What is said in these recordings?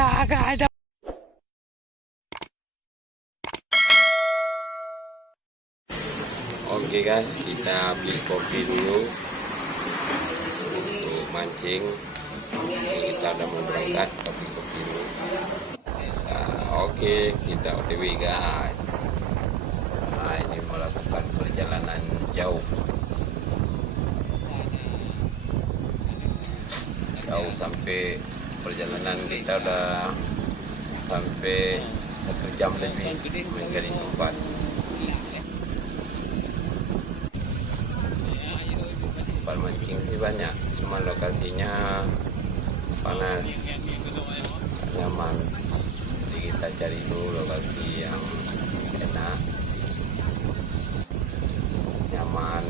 Ya, agak ada. Oke guys, kita beli kopi dulu untuk mancing. Kita udah mau berangkat, kopi dulu. Oke, kita OTW guys. Nah, ini melakukan perjalanan jauh sampai perjalanan kita udah sampai 1 jam lebih meninggal di tempat. Tempat mancing sih banyak, cuma lokasinya panas, nyaman. Jadi kita cari dulu lokasi yang enak, nyaman,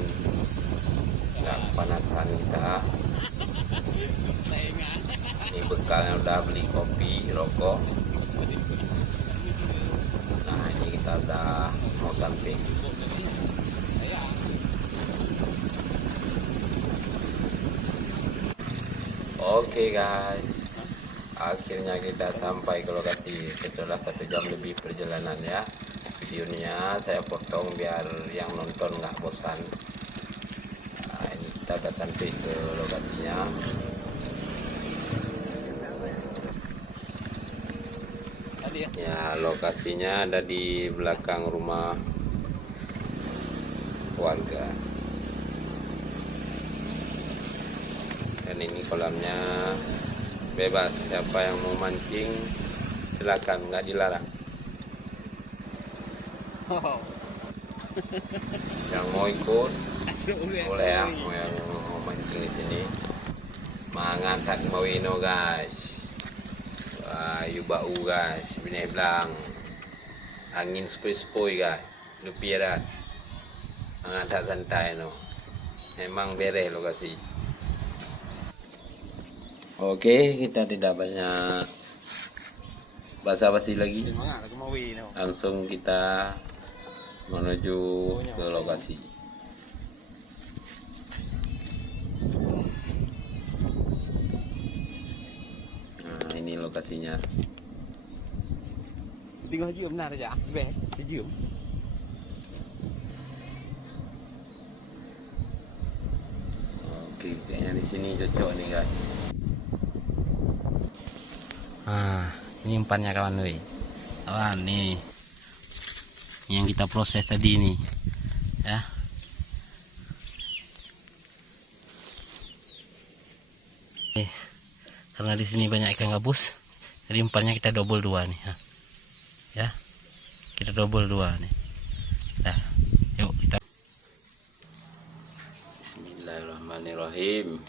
nggak kepanasan kita. Ini bekalnya udah beli kopi, rokok. Nah, ini kita udah mau sampai. Oke guys, akhirnya kita sampai ke lokasi setelah 1 jam lebih perjalanan ya. Videonya saya potong biar yang nonton nggak bosan. Nah, ini kita udah sampai ke lokasinya. Ya, lokasinya ada di belakang rumah warga. Dan ini kolamnya bebas, siapa yang mau mancing silakan, nggak dilarang. Yang mau ikut boleh ya, yang mau mancing di sini. Mangangkat mawino guys, yubau guys, bini belang, angin sepoi-sepoi guys, lupi ada, mangangkat santai no, memang beres lokasi. Oke, kita tidak banyak basa-basi lagi, langsung kita menuju ke lokasi. Nah, ini lokasinya. Tengok haji benar aja, beh, haji. Oke, kayaknya di sini cocok nih guys. Nah, ini umpannya kawan woi. Kawan nih. Yang kita proses tadi nih. Ya. Karena di sini banyak ikan gabus, jadi umpannya kita double 2 nih, ya. Kita double 2 nih. Nah, yuk kita. Bismillahirrahmanirrahim.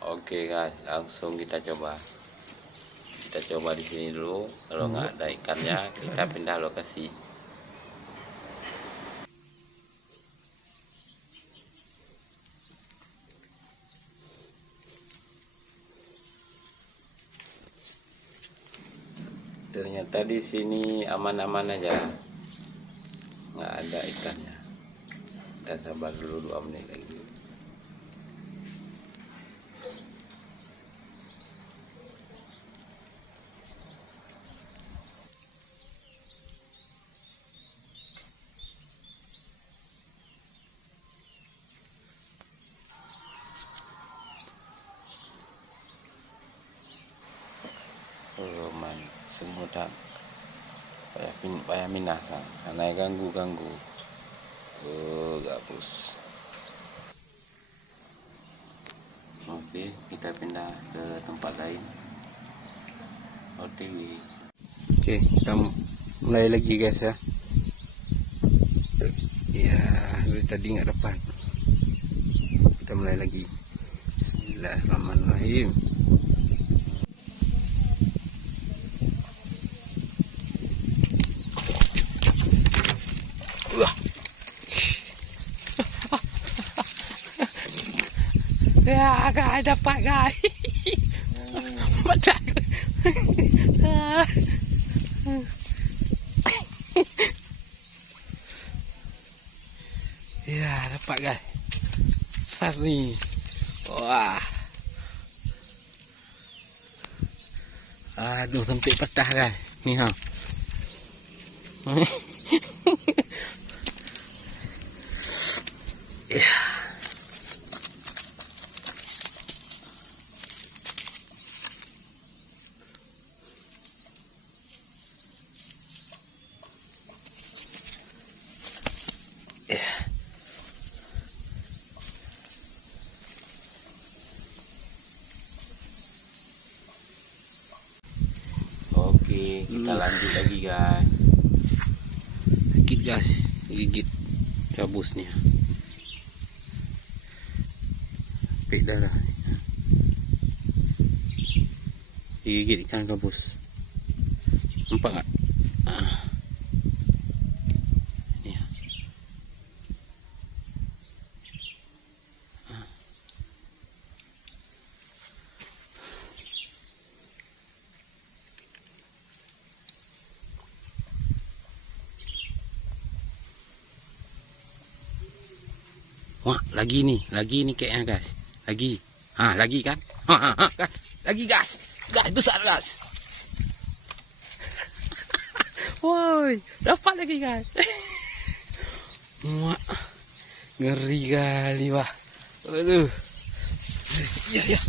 Oke guys, langsung kita coba. Kita coba di sini dulu. Kalau nggak ada ikannya, kita pindah lokasi. Ternyata di sini aman-aman aja, nggak ada ikannya. Kita sabar dulu 2 menit lagi. Man, semudah payah minah sang, karena ganggu gabus. Oke, kita pindah ke tempat lain. OTW. Oke, kita mulai lagi guys ya. Ya, dari tadi nggak dapat. Kita mulai lagi. Bismillahirrahmanirrahim. Ya, agak dapat guys. Macam. Ya, dapat guys. Besar nih. Wah. Aduh, sampai patah guys. Ni ha. Ya. Oke, kita lanjut lagi guys. Sakit guys, gigit gabusnya. Pek darah. Digigit ikan gabus. Nampak nggak? Ini. Wah, lagi nih kayaknya guys. Lagi. Lagi kan? Lagi guys. Guys, besar guys. Woi, dapat lagi guys. Wah. Ngeri kali wah. Aduh. Ya.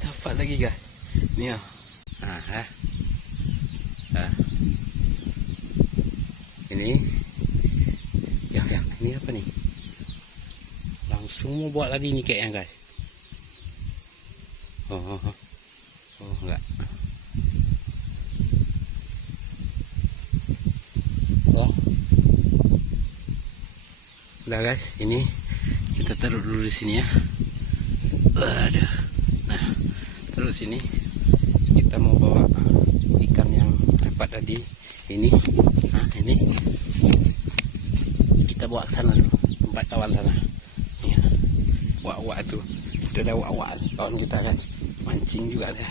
Dapat lagi guys. Nih ya. Ini. Ya, ini apa nih? Langsung mau buat lagi nih kayaknya guys. Oh, enggak. Udah guys, ini kita taruh dulu di sini ya. Waduh. Nah, terus ini kita mau bawa ikan yang dapat tadi. Ini kita bawa ke sana dulu, tempat kawan sana. Ya. Wak-wak tuh. Udah ada wak-wak kawan kita kan. Mancing juga dia.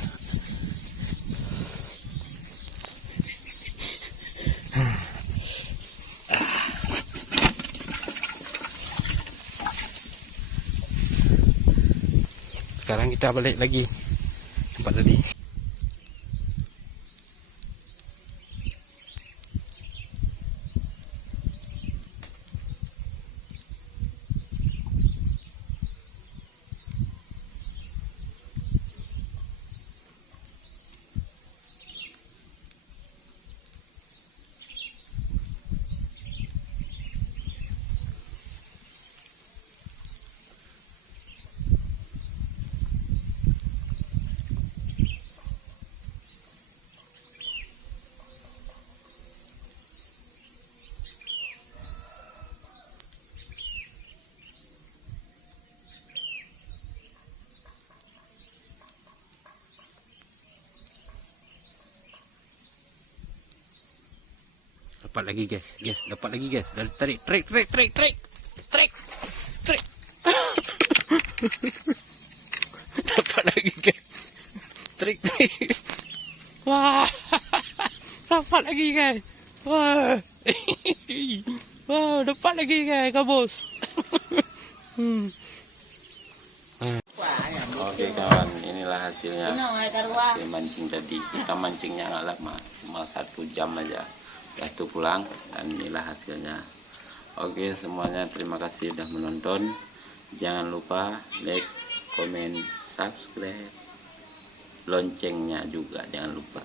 Sekarang kita balik lagi tempat tadi. Dapat lagi guys, dapat lagi guys. Dari tarik, trik. Dapat lagi guys. Trik. Wah. Dapat lagi guys. Wah. Wow, dapat lagi guys, gabus. Oke kawan, inilah hasilnya. Hasil mancing tadi. Kita mancingnya nggak lama, cuma 1 jam aja. Udah tuh pulang dan inilah hasilnya. Oke semuanya, terima kasih udah menonton. Jangan lupa like, comment, subscribe, loncengnya juga jangan lupa.